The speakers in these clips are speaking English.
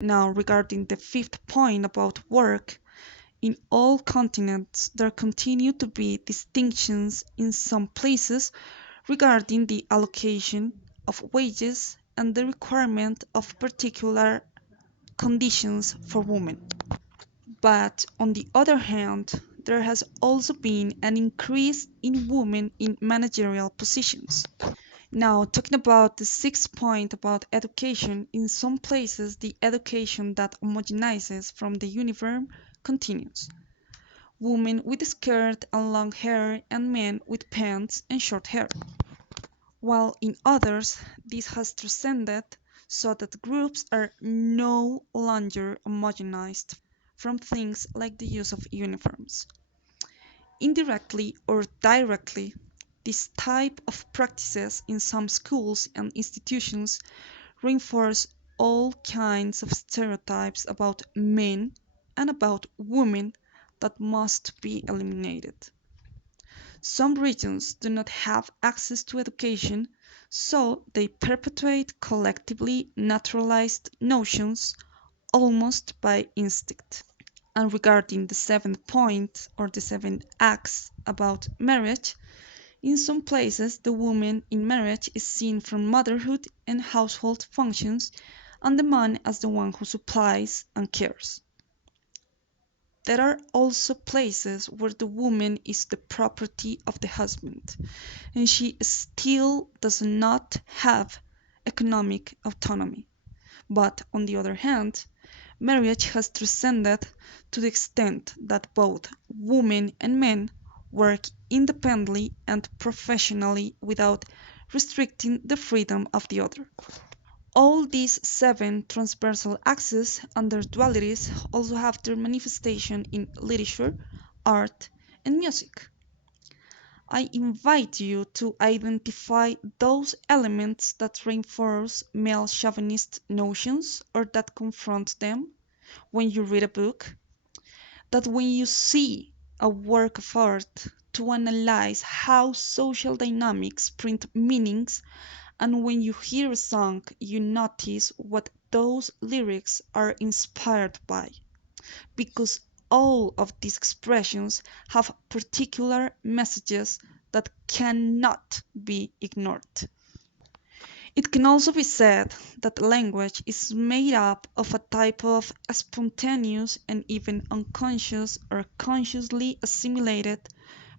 Now, regarding the fifth point about work, in all continents there continue to be distinctions in some places regarding the allocation of wages and the requirement of particular conditions for women. But on the other hand, there has also been an increase in women in managerial positions. Now, talking about the sixth point about education, in some places the education that homogenizes from the uniform continues. Women with skirt and long hair and men with pants and short hair. While in others, this has transcended so that groups are no longer homogenized from things like the use of uniforms. Indirectly or directly, this type of practices in some schools and institutions reinforce all kinds of stereotypes about men and about women that must be eliminated. Some regions do not have access to education, so they perpetuate collectively naturalized notions almost by instinct. And regarding the seventh point, or the seven acts about marriage, in some places the woman in marriage is seen from motherhood and household functions, and the man as the one who supplies and cares. There are also places where the woman is the property of the husband, and she still does not have economic autonomy. But on the other hand, marriage has transcended to the extent that both women and men work independently and professionally without restricting the freedom of the other. All these seven transversal axes and their dualities also have their manifestation in literature, art, and music. I invite you to identify those elements that reinforce male chauvinist notions or that confront them when you read a book, that when you see a work of art, to analyze how social dynamics print meanings, and when you hear a song, you notice what those lyrics are inspired by, because all of these expressions have particular messages that cannot be ignored. It can also be said that language is made up of a type of spontaneous and even unconscious or consciously assimilated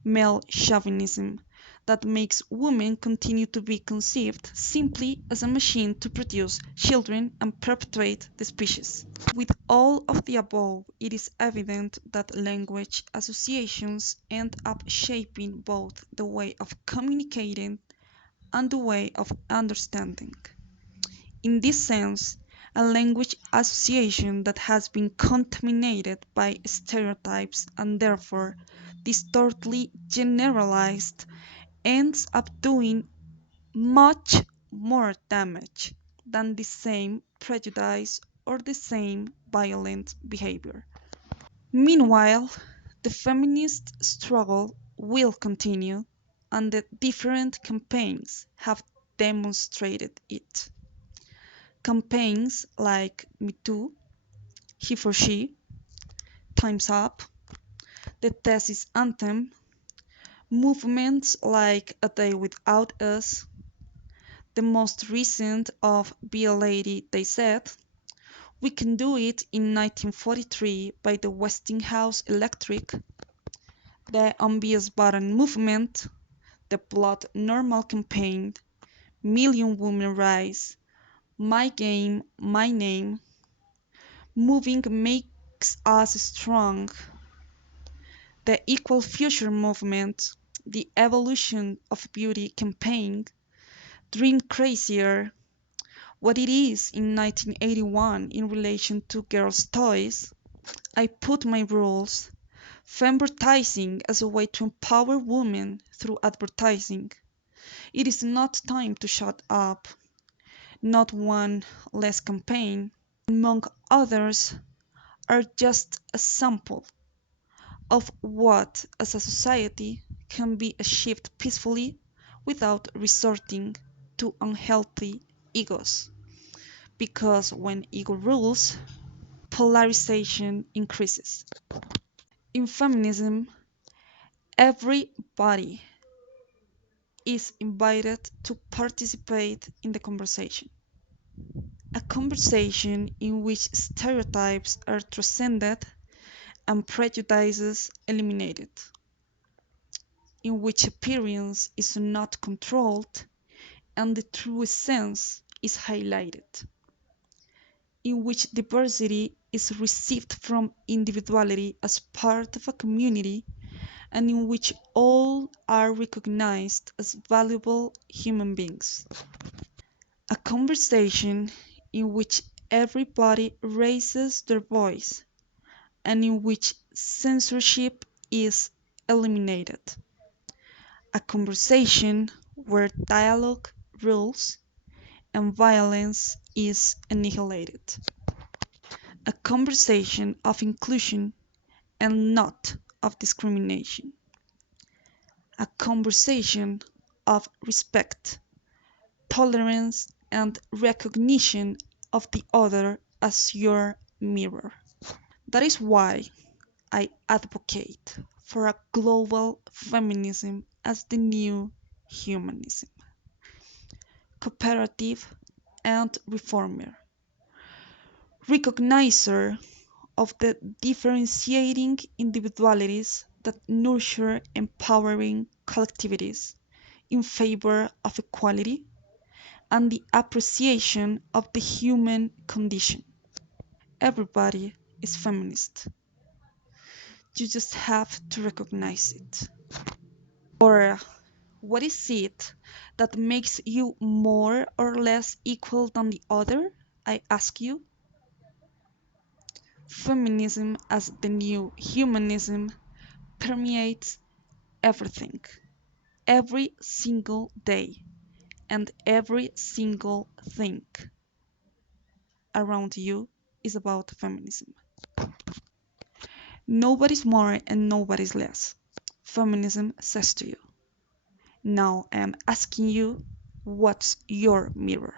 male chauvinism that makes women continue to be conceived simply as a machine to produce children and perpetuate the species. With all of the above, it is evident that language associations end up shaping both the way of communicating and the way of understanding. In this sense, a language association that has been contaminated by stereotypes and therefore distortedly generalized ends up doing much more damage than the same prejudice or the same violent behavior. Meanwhile, the feminist struggle will continue, and the different campaigns have demonstrated it. Campaigns like Me Too, He for She, Time's Up, the Thesis Anthem, movements like A Day Without Us, the most recent of Be a Lady, They Said, We Can Do It in 1943 by the Westinghouse Electric, the Unbiased Button movement, the Blood Normal campaign, Million Women Rise, My Game, My Name, Moving Makes Us Strong, the Equal Future movement, the Evolution of Beauty campaign, Dream Crazier, what it is in 1981 in relation to girls' toys, I Put My Rules, Femvertising as a way to empower women through advertising. It is not time to shut up, not one less campaign, among others, are just a sample of what, as a society, can be achieved peacefully without resorting to unhealthy egos. Because when ego rules, polarization increases. In feminism, everybody is invited to participate in the conversation. A conversation in which stereotypes are transcended and prejudices eliminated, in which appearance is not controlled and the true essence is highlighted, in which diversity is received from individuality as part of a community, and in which all are recognized as valuable human beings. A conversation in which everybody raises their voice and in which censorship is eliminated. A conversation where dialogue rules and violence is annihilated. A conversation of inclusion and not of discrimination. A conversation of respect, tolerance, and recognition of the other as your mirror. That is why I advocate for a global feminism as the new humanism, cooperative and reformer, recognizer of the differentiating individualities that nurture empowering collectivities in favor of equality and the appreciation of the human condition. Everybody is feminist. You just have to recognize it. Or what is it that makes you more or less equal than the other? I ask you. Feminism as the new humanism permeates everything, every single day, and every single thing around you is about feminism. Nobody's more and nobody's less. Feminism says to you. Now I am asking you, what's your mirror?